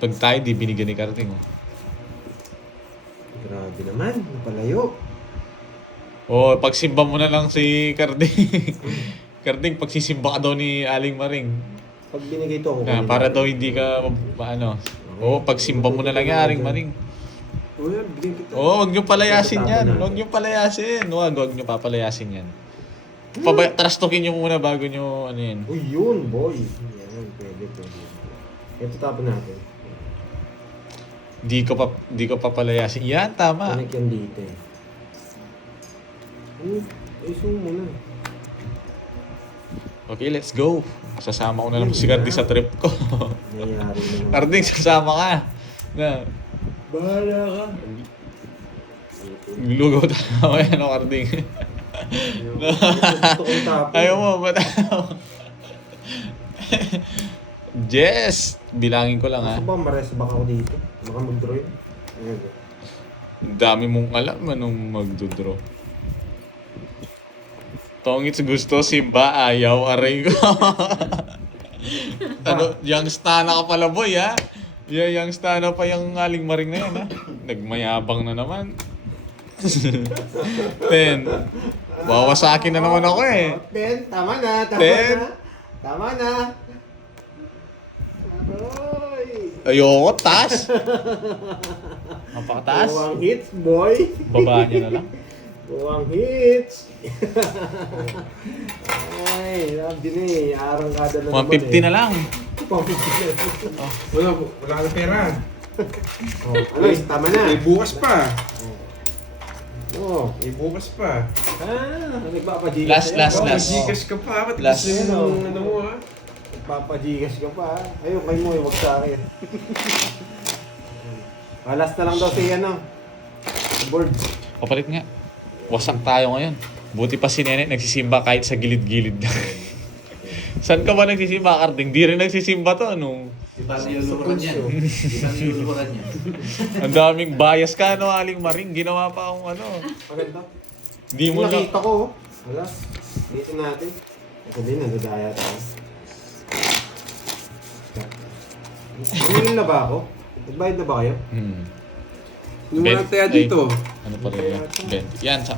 Pag tayo, di binigyan ni Karting. Oh. Grabe naman, napalayo. O, pagsimba mo na lang si Karting. Karting, pagsisimba ka daw ni Aling Maring. Pag binigay ito ako. Para daw hindi ka, ano. O, pagsimba mo na lang yung Aling Maring. O yan, bigyan kita. Oo, huwag niyo palayasin yan. Huwag niyo palayasin. Huwag niyo papalayasin yan. Trastokin niyo muna bago niyo, ano yan. Uy, yun, boy. Yan, pwede. Ito tapon natin. Di ko papalayasin. Yan, tama. Connect yan dito eh. Ay, zoom mo na. Okay, let's go. Sasama ko na lang si Karting sa trip ko. Nangyayari na. Karting, sasama ka. Na, Bahala ka. lugaw tayo. Ayan o, Karting. Gusto kong tapon. Ayaw mo, ba't ayaw? Jess! Bilangin ko lang ha. Ako ba, mares back ako dito? Baka mag-draw yun. Ayan. Ang dami mong alam anong magdodraw. Tongits gusto, Simba ayaw, aray ko. Ano, youngstana ka pala boy ha? Yeah, youngstana pa yung Aling Maring na yan ha? Nagmayabang na naman. 10. Wawasakin na naman ako eh. 10, tama na, tama 10. na. Tama na. Oy. Ayoko, taas. Napakataas. Buwang hits, boy. Baba niya na lang. Buwang hits. Ay, sabi na eh. Arangkada na naman 150 na lang. 150 na lang. Wala kang pera. Oh, ano, tama na. May bukas pa. Oh. May bukas pa. Nagpapajigas Last. Gigas ka pa. Ba't Last. gusto yung ano mo ha? Nagpapajigas ka pa. Ayun, kayo mo, huwag sa akin. Last na lang daw si ano. Board. Kapalit nga. Wasak tayo ngayon. Buti pa si Nene nagsisimba kahit sa gilid-gilid. Saan ka ba nagsisimba, Karting? Di rin nagsisimba to, ano? Di ba niluluhuran yan? Di ba niluluhuran yan? Ang daming bias ka, no, Aling Maring. Ginawa pa akong ano. Maganda. Di mo na... Nakita ko. Oh. Wala. Dito natin. Sabi na, nadaya tayo. Ano na ba ako? Nagbayad na ba kayo? Yung walang taya dito. Ano pa rin yan? 20. Yan, sa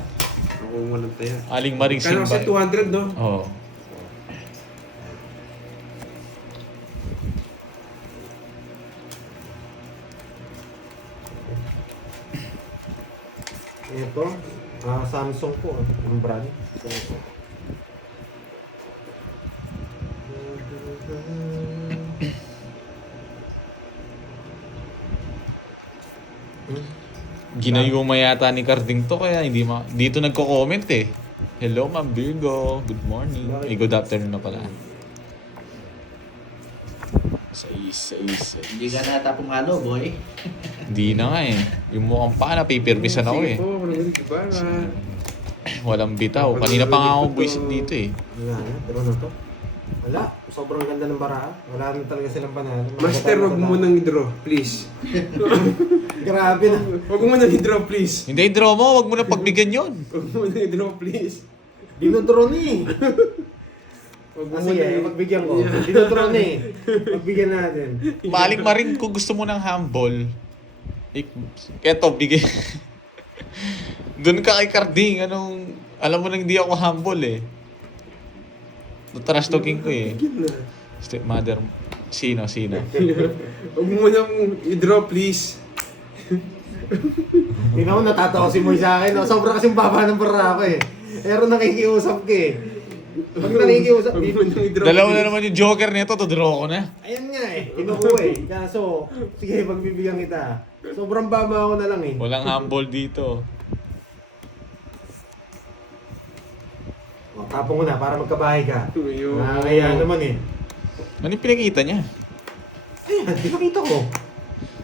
Ako walang taya. Aling Maring Kaya simba. kasi 200 no? Oo. Ito. Samsung po. Ang brand. Ginayuma yata ni Karting to, kaya hindi dito nagko-comment eh. Hello, Ma'am Virgo. Good morning. Eh, good afternoon na pala. Sa isa. Hindi ka nata pumalo, boy. Hindi na nga eh. Yung mukhang pa, napipirmisan ako eh. Sige po, maraming iba na. Walang bitaw. Kanina pa nga ako buwisit dito eh. Wala na. Pero na to. Wala. Sobrang ganda ng baraan. Wala na talaga silang panalo. Master, wag mo nang i-draw, please. Grabe na. Wag mo nang i-draw, please. Hindi, draw mo. Huwag mo na pagbigyan yun. Wag mo nang i-draw, please. Dinodro ni. Wag mo Sige, pagbigyan ko. Dinodro ni. Pagbigyan natin. Maling Maring, kung gusto mo ng humble, eto, bigay. Doon ka kay Karting. Alam mo na hindi ako humble eh. Trash talking ko eh. Bigyan na. Stepmother. Sino? Huwag mo nang i-draw, please. Tingnan mo, natatawa si Moy sa akin. No? Sobra kasing baba ng bara ako eh. Pero nakikiusap ka eh. Pag nakikiusap, Huwag mo nang i-draw, Dalawa na please. naman yung Joker nito, to draw ko na. ayan nga eh. Kinukuha eh. Kaso, sige, pagbibigyan kita. Sobrang baba ako na lang eh. Walang humble dito. O, tapong ko na para magkabahay ka. Ayun. Nakakaya naman eh. Ano yung pinakita niya? Ayan, di nakita ko.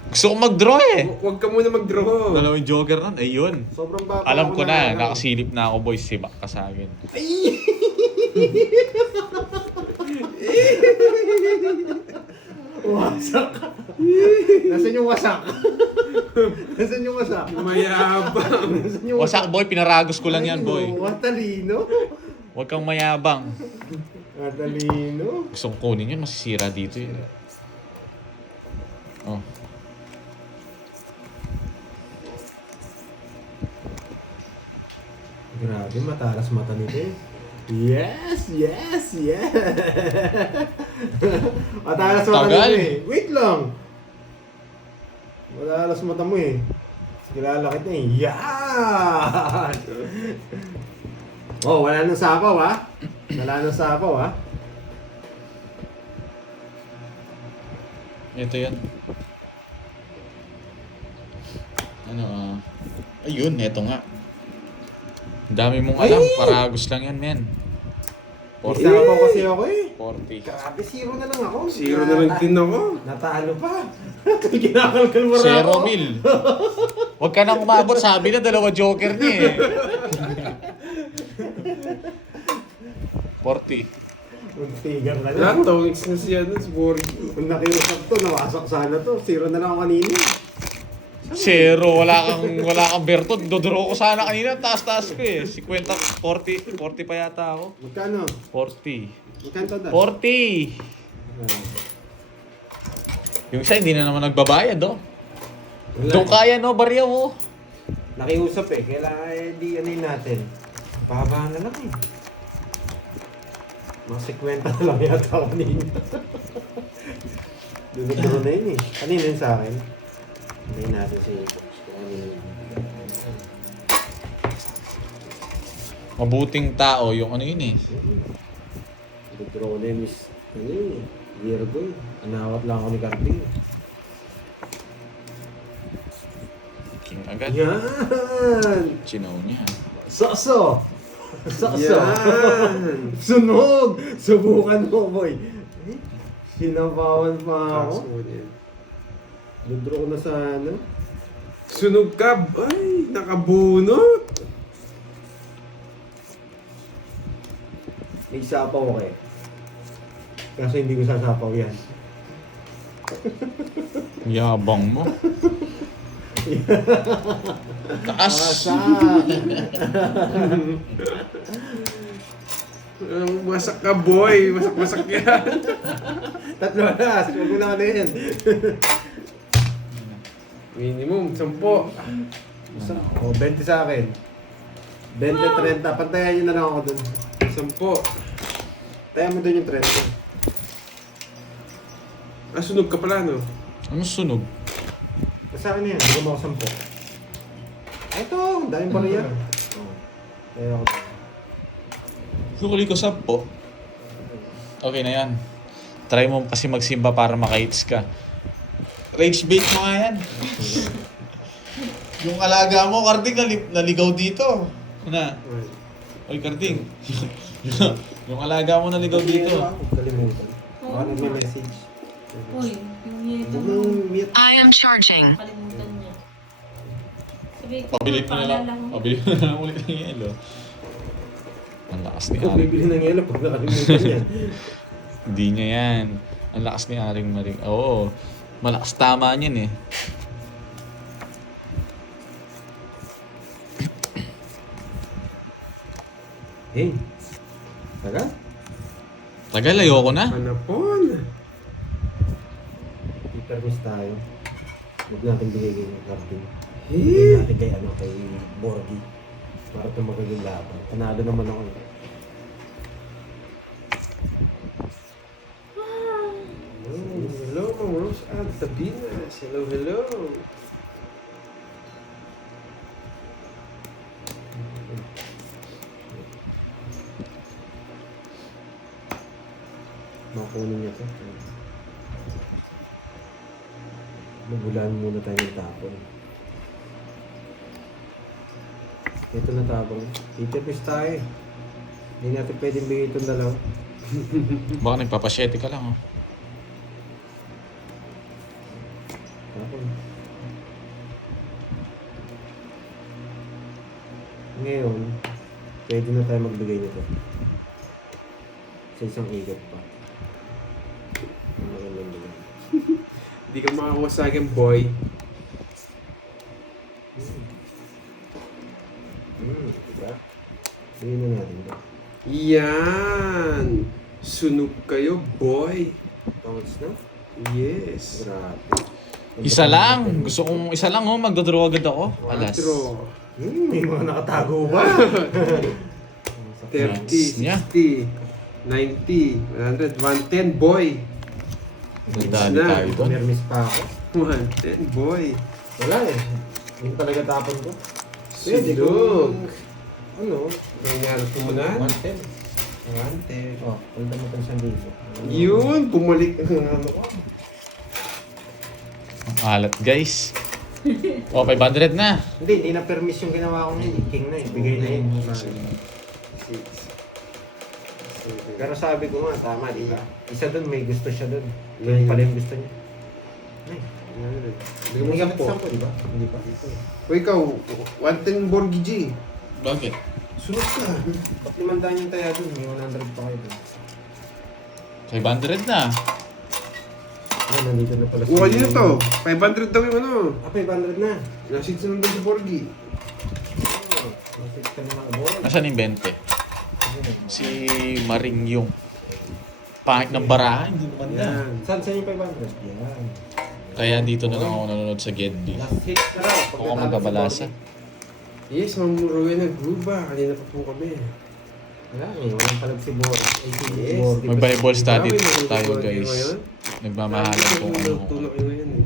Gusto ko mag-draw eh. Huwag ka muna mag-draw. Dalawa yung Joker nun, ayun. Sobrang baba Alam ako ko na, lang. nakasilip na ako boys, sibak ka sa akin. Wasak. Nasaan yung wasak? Nasaan yung wasak? Mayabang. Nasaan yung Wasak boy, pinaragos ko lang yan boy. Watalino. Huwag kang mayabang. Watalino. Gusto kong kunin yun, masisira dito yun. Oh. Grabe, matalas mata nito eh. Yes! Matalas mata Tagal. nito eh. Wait lang! Matalas mata mo eh. Kilala kita eh. Yan! Oh, wala nang sapaw ha? Wala nang sapaw ha? Ito yan. Ayun, eto nga. Ang dami mong alam, Ay! paragos lang yan, men. May sapaw kasi ako eh. 40. Grabe, zero na lang ako. Zero na lang din ako. Natalo pa. Kinakalkal mo na Zero ako. mil. Huwag ka nang umabot, sabi na dalawa Joker niya eh. 40. Magtigar na lang. Lahat, tawix na siya doon, si Borgie. Kung nakiusap to, nawasak sana to. Zero na lang ako kanina. Zero, wala kang Berto. Dodoro ko sana kanina, taas-taas ko eh. 50, 40 pa yata ako. Magkano? 40. Magkano to? 40! Yung isa hindi na naman nagbabayad, oh. Wala. Doon kaya, no, barya mo. Nakiusap eh. Kailangan di ano yun natin. Baba na lang eh. Mga 50 na lang yata kanina. Duduro na yun eh. Kanina yun sa akin. Hindi natin si Mabuting tao, yung ano yun eh. Duduro na yun, Miss. Ano yun eh. Virgo eh. Anawat lang ako ni Carting. King agad. Yan! Chinaw niya. Sakso! Sakso! Yan! Sunog! Subukan mo, boy. Eh, sinabawan pa ako. Kaso mo yan. Dudro ko na sa ano. Sunog ka! Ay, nakabunot! May sapaw ako eh. Kaso hindi ko sasapaw yan. Yabang mo. Taas! Asa! Masak ka, boy! Masak-masak yan! Tatlo na! Huwag mo na ka na yan. Minimum, 10. O, 20 sa akin. 20, 30. Pantayan nyo na lang ako dun. 10. Tayan mo dun yung 30. Ah, sunog ka pala, no? Ano sunog? Sa akin na yan. Hindi ko ako 10. Ito! Ang daming pa rin yan. Tayo ako dun. Huli ko 10. Okay na yan. Try mo kasi magsimba para maka-hits ka. Rage bait mo nga yan. Yung alaga mo, Karding, naligaw dito. Na. Oy, Karding. yung alaga mo naligaw dito. Huwag kalimutan. Oo. Baka nagme-message. Uy, yung yeto Huwag mo. mong mute. I am charging. Kalimutan niya. Sabi ko, Pabili mo na lang. paalala ko. Pabili mo na lang ulit ng yelo. Ang lakas ni Ikaw Aring. bibili ng yelo pag nakalimutan yan. Hindi niya yan. Ang lakas ni Aring Maring. Oo. Malakas tama niyan eh. Hey. Tagal? Tagal, ayoko na. Panapon! Peter miss tayo. Huwag natin bigay kay Carting. Eh! Bigay natin kay ano, kay Borgie. Para tumagal yung laban. Panalo naman ako eh. Sabinas. Hello, hello. Makunin niya to. Magulaan muna tayo ng tapon. Ito na tapon. Interpis tayo. Hindi natin pwedeng bigay itong dalaw. Baka nagpapasyete ka lang, oh. Tapon. Ngayon, pwede na tayo magbigay nito. Sa isang igat pa. Ang magandang bigay. Hindi ka makakuha sa akin, boy. Diba? Bigyan na natin ito. Yan! Sunog kayo, boy. Counts na? Yes. Grabe. Isa lang. Gusto kong isa lang, oh. Magdodraw agad ako. Alas. Quatro. May mga nakatago ba? 30, Nice niya. 60, 90, 100, 110, boy. Nagdali Na. tayo doon. Mermis pa ako. 110, boy. Wala eh. Yung talaga tapon ko. Sunog. Ano? Nangyari tumunan? 110. 110. Oh, palitan mo itong 1,000. Yun, bumalik ang ano ko. Ang alat, guys. Oh, 500 na. Hindi na permis yung ginawa ko ngayon. King na eh. Bigay na yun. Pero sabi ko nga, tama, di ba? Isa doon, may gusto siya doon. Yun pala yung gusto niya. Ay, Hindi ka po. di ba? Hindi pa. O ikaw, 110 Borgi G. Bakit? Sunod ka. Ba't 500 yung taya doon? May 100 pa kayo doon. 500 na. Ah, nandito na pala. O, kanina to. 500 daw yung ano. Ah, 500 na. Nasid sa nandun si Borgi. Oh, masip ka na ng boy. Nasaan yung 20? Si Maring yung pangit ng barahan. Hindi naman na. Yan. Saan yung 500? Yan. Kaya dito na lang ako nanonood sa Get B. Last hit na raw. Ako magbabalasa. Yes, mamuruin ng gruba. Kanina pa po kami. Wala eh, walang palag si Boris. Ay, si Yes. Boris. Mag-Bible study Grabe, tayo, nanonood kayo guys. ngayon. Nagmamahalan kung ano. Tulog kayo ngayon eh.